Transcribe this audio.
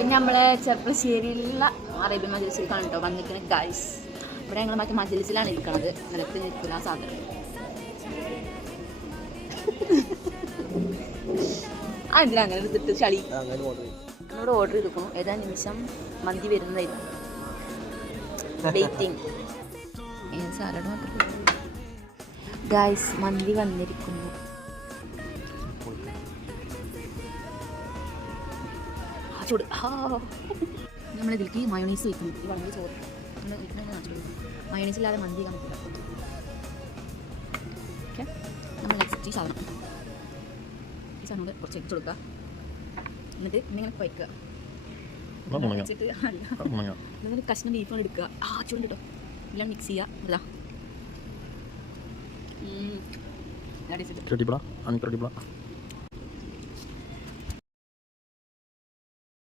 പിന്നെ നമ്മളെ ചെറുപ്പശ്ശേരിയിലുള്ള അറേബ്യൻ മജ്ലിസിലേക്കാണ് കേട്ടോ വന്നിരിക്കുന്നത് ഗൈസ്. ഇവിടെ ഞങ്ങൾ മറ്റേ മജ്ലിസിലാണ് ഇരിക്കണത്, നിലത്ത് നിൽക്കില്ല സാധനം. അതില്ല അങ്ങനെ എടുത്തിട്ട് ചളി നമ്മളോട് ഓർഡർ ചെയ്തിരിക്കുന്നു. ഏതാ നിമിഷം മന്തി വരുന്നതായിരുന്നു. വെയിറ്റിംഗ്. സാലഡ് മാത്രം ഗൈസ്, മന്തി വന്നിരിക്കുന്നു. ചൂട് നമ്മളിതിലേക്ക് മയോണീസ് വയ്ക്കുന്നു. ഈ വളരെ ചോറ് മയോണീസ് ഇല്ലാതെ മന്തി കാണിക്കില്ല. ഓക്കെ, നമ്മൾ നെക്സ്റ്റ് ഈ സാധനം കുറച്ച് വെച്ച് കൊടുക്കുക. എന്നിട്ട് ഇങ്ങനെ വയ്ക്കുക. വെച്ചിട്ട് എന്നിട്ട് കഷ്ണം ബീഫ് കൊണ്ട് എടുക്കുക. ചൂട് കേട്ടോ, എല്ലാം മിക്സ് ചെയ്യുക. ഇതാ